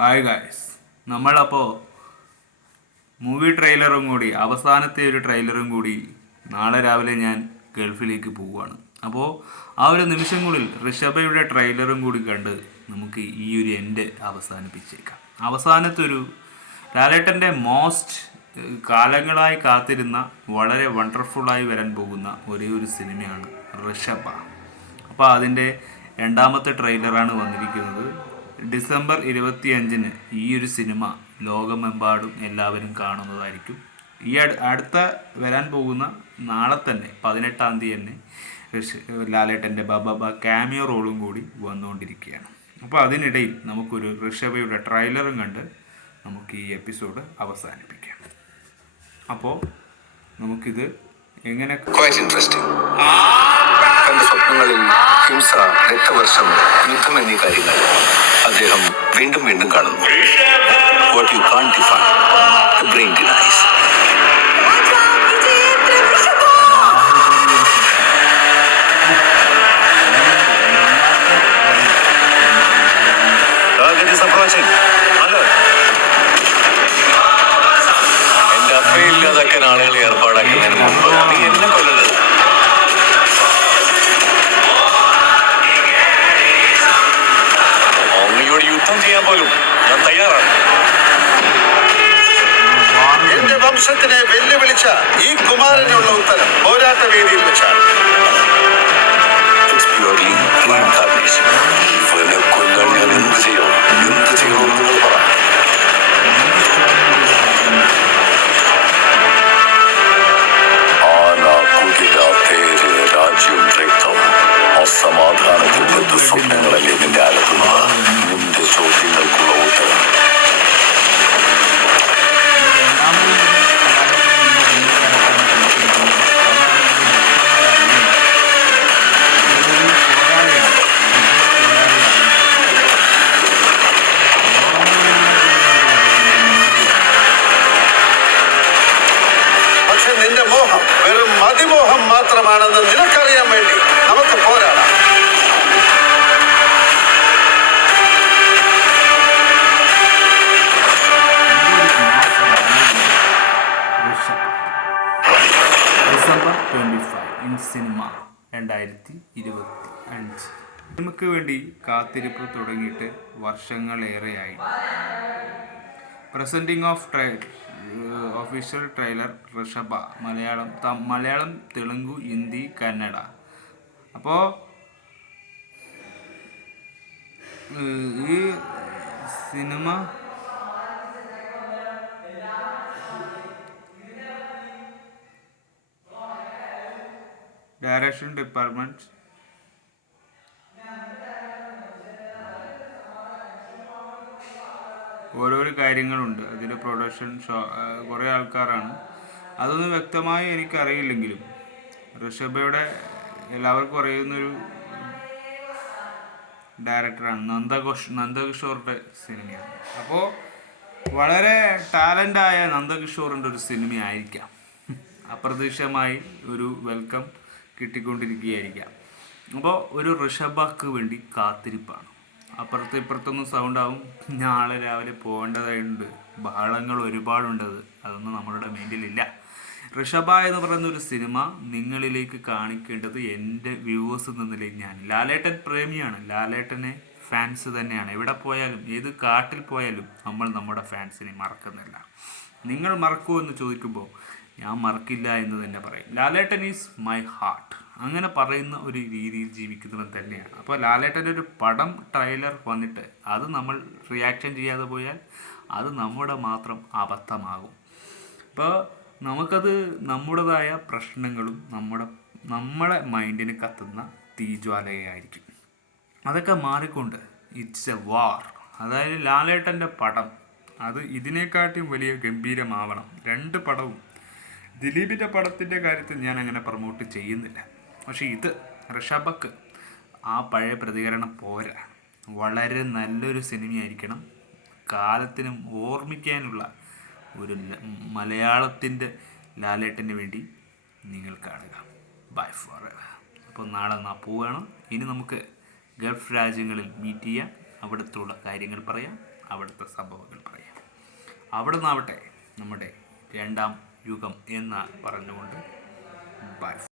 Hi guys, നമ്മളപ്പോൾ movie ട്രെയിലറും കൂടി അവസാനത്തെ ഒരു ട്രെയിലറും കൂടി നാളെ രാവിലെ ഞാൻ ഗൾഫിലേക്ക് പോവുകയാണ്. അപ്പോൾ ആ ഒരു നിമിഷങ്ങളിൽ ഋഷഭയുടെ ട്രെയിലറും കൂടി കണ്ട് നമുക്ക് ഈ ഒരു എൻഡ് അവസാനിപ്പിച്ചേക്കാം. അവസാനത്തെ ഒരു ലാലേട്ടൻ്റെ മോസ്റ്റ് കാലങ്ങളായി കാത്തിരുന്ന വളരെ വണ്ടർഫുള്ളായി വരാൻ പോകുന്ന ഒരേ ഒരു സിനിമയാണ് ഋഷഭ. അപ്പോൾ അതിൻ്റെ രണ്ടാമത്തെ ട്രെയിലറാണ് വന്നിരിക്കുന്നത്. ഡിസംബർ 25-ന് ഈ ഒരു സിനിമ ലോകമെമ്പാടും എല്ലാവരും കാണുന്നതായിരിക്കും. ഈ അടുത്ത വരാൻ പോകുന്ന നാളെ തന്നെ 18-ാം തീയതി തന്നെ ലാലേട്ടൻ്റെ ബബ ക്യാമിയോ റോളും കൂടി വന്നുകൊണ്ടിരിക്കുകയാണ്. അപ്പോൾ അതിനിടയിൽ നമുക്കൊരു ഋഷഭയുടെ ട്രെയിലറും കണ്ട് നമുക്ക് ഈ എപ്പിസോഡ് അവസാനിപ്പിക്കാം. അപ്പോൾ നമുക്കിത് എങ്ങനെ തന്റെ സ്വപ്നങ്ങളിൽ ഹിംസ, രക്തവർഷം, യുദ്ധം എന്നീ കാര്യങ്ങൾ അദ്ദേഹം വീണ്ടും വീണ്ടും കാണുന്നു. What you Kant define, the brain denies. എന്റെ അപ്പയില്ലാതൊക്കെ ആളുകൾ ഏർപ്പാടാക്കുന്നതിന് മുമ്പ് നീ എന്നെ കൊല്ലരുത്. യുദ്ധം ചെയ്യാൻ പോലും ഞാൻ തയ്യാറാണ്. എന്റെ വംശത്തിനെ വെല്ലുവിളിച്ച ഈ കുമാരനുള്ള ഉത്തരം പോരാട്ട വേദിയിൽ വെച്ചാണ്. കൊല്ലാൻ ഞാൻ എന്ത് ചെയ്യണം നിങ്ങൾ പറ. രാജ്യം, രക്തം, അസമാധാനത്തിന്റെ സ്വപ്നങ്ങളല്ലേ നിന്റെ അലക്കുന്നത്. നിന്റെ ചോദ്യങ്ങൾക്കുള്ള ഉത്തരം പക്ഷെ നിന്റെ മോഹം വെറും മതിമോഹം മാത്രമാണെന്ന് നിനക്കറിയാൻ വേണ്ടി നമുക്ക് പോരാടാം. December 25 in cinema 2025. സിനിമയ്ക്ക് വേണ്ടി കാത്തിരിപ്പ് തുടങ്ങിയിട്ട് വർഷങ്ങളേറെയായി. Presenting of official trailer Rishabh. Malayalam, Telugu, Hindi, Kannada. അപ്പോൾ ഈ സിനിമ ഡയറക്ഷൻ ഡിപ്പാർട്ട്മെൻറ്റ് ഓരോരോ കാര്യങ്ങളുണ്ട്. അതിൽ പ്രൊഡക്ഷൻ കുറേ ആൾക്കാരാണ്. അതൊന്നും വ്യക്തമായി എനിക്കറിയില്ലെങ്കിലും ഋഷഭയുടെ എല്ലാവർക്കും അറിയുന്നൊരു ഡയറക്ടറാണ്. നന്ദകിഷോറിൻ്റെ സിനിമയാണ്. അപ്പോൾ വളരെ ടാലൻ്റായ നന്ദകിഷോറിൻ്റെ ഒരു സിനിമയായിരിക്കാം. അപ്രതീക്ഷിതമായി ഒരു വെൽക്കം കിട്ടിക്കൊണ്ടിരിക്കുകയായിരിക്കാം. അപ്പോൾ ഒരു ഋഷഭക്ക് വേണ്ടി കാത്തിരിപ്പാണ്. ഇപ്പുറത്തൊന്നും സൗണ്ടാവും. നാളെ രാവിലെ പോകേണ്ടതായിട്ടുണ്ട്. ബഹളങ്ങൾ ഒരുപാടുണ്ടത്. അതൊന്നും നമ്മളുടെ മൈൻഡിലില്ല. ഋഷഭ എന്ന് പറയുന്ന ഒരു സിനിമ നിങ്ങളിലേക്ക് കാണിക്കേണ്ടത് എൻ്റെ വ്യൂവേഴ്സ് എന്ന നിലയിൽ ഞാൻ ലാലേട്ടൻ പ്രേമിയാണ്. ലാലേട്ടനെ ഫാൻസ് തന്നെയാണ്. എവിടെ പോയാലും ഏത് കാട്ടിൽ പോയാലും നമ്മൾ നമ്മുടെ ഫാൻസിനെ മറക്കുന്നില്ല. നിങ്ങൾ മറക്കുമോ എന്ന് ചോദിക്കുമ്പോൾ ഞാൻ മറക്കില്ല എന്ന് തന്നെ പറയും. ലാലേട്ടൻ ഈസ് മൈ ഹാർട്ട്. അങ്ങനെ പറയുന്ന ഒരു രീതിയിൽ ജീവിക്കുന്നവൻ തന്നെയാണ്. അപ്പോൾ ലാലേട്ടൻ്റെ ഒരു പടം ട്രെയിലർ വന്നിട്ട് അത് നമ്മൾ റിയാക്ഷൻ ചെയ്യാതെ പോയാൽ അത് നമ്മുടെ മാത്രം അബദ്ധമാകും. അപ്പോൾ നമുക്കത് നമ്മുടേതായ പ്രശ്നങ്ങളും നമ്മളെ മൈൻഡിന് കത്തുന്ന തീജ്വാലയായിരിക്കും. അതൊക്കെ മാറിക്കൊണ്ട് ഇറ്റ്സ് എ വാർ. അതായത് ലാലേട്ടൻ്റെ പടം അത് ഇതിനെക്കാട്ടും വലിയ ഗംഭീരമാവണം. രണ്ട് പടവും. ദിലീപിൻ്റെ പടത്തിൻ്റെ കാര്യത്തിൽ ഞാൻ അങ്ങനെ പ്രൊമോട്ട് ചെയ്യുന്നില്ല. പക്ഷേ ഇത് ഋഷഭക്ക് ആ പഴയ പ്രതികരണം പോരാ. വളരെ നല്ലൊരു സിനിമയായിരിക്കണം. കാലത്തിനും ഓർമ്മിക്കാനുള്ള ഒരു മലയാളത്തിൻ്റെ ലാലേട്ടന് വേണ്ടി നിങ്ങൾ കാണുക. Bye forever. അപ്പോൾ നാളെ പോവുകയാണ്. ഇനി നമുക്ക് ഗൾഫ് രാജ്യങ്ങളിൽ മീറ്റ് ചെയ്യാം. അവിടുത്തെ കാര്യങ്ങൾ പറയാം. അവിടുത്തെ സംഭവങ്ങൾ പറയാം. അവിടെ നിന്നാവട്ടെ നമ്മുടെ രണ്ടാം യുഗം എന്ന് പറഞ്ഞുകൊണ്ട് ബൈ.